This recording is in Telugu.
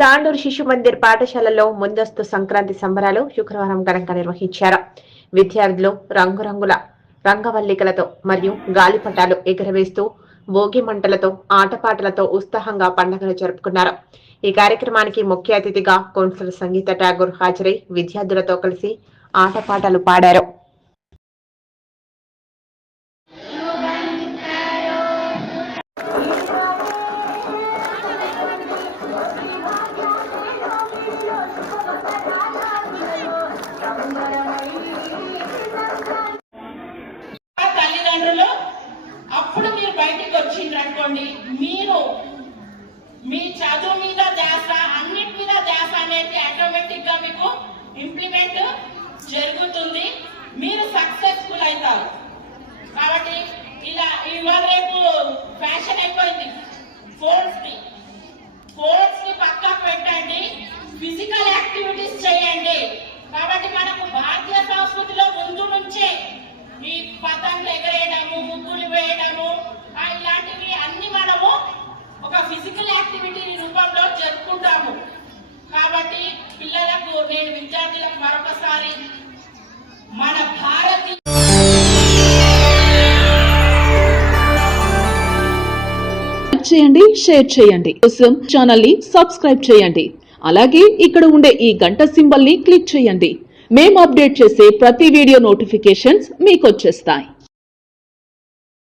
తాండూరు శిశు మందిర్ పాఠశాలలో ముందస్తు సంక్రాంతి సంబరాలు శుక్రవారం ఘనంగా నిర్వహించారు. విద్యార్థులు రంగురంగుల రంగవల్లికలతో మరియు గాలిపటాలు ఎగురవేస్తూ భోగి మంటలతో ఆటపాటలతో ఉత్సాహంగా పండుగను జరుపుకున్నారు. ఈ కార్యక్రమానికి ముఖ్య అతిథిగా కౌన్సిలర్ సంగీత ఠాగూర్ హాజరై విద్యార్థులతో కలిసి ఆటపాటలు పాడారు. తల్లిదండ్రులు అప్పుడు మీరు బయటికి వచ్చిండ్రు అనుకోండి మీరు మీ చదువు మీద ధ్యాస అన్నిటి మీద ధ్యాస అనేది ఆటోమేటిక్గా మీకు ఇంప్లిమెంట్ జరుగుతుంది. మీరు నేను విద్యార్థులకు మరొకసారి మన భారతీయ చేయండి షేర్ చేయండి. కోసం ఛానల్ని సబ్స్క్రైబ్ చేయండి. అలాగే ఇక్కడ ఉండే ఈ గంట సింబల్ని క్లిక్ చేయండి. మేము అప్డేట్ చేసే ప్రతి వీడియో నోటిఫికేషన్స్ మీకు వచ్చేస్తాయి.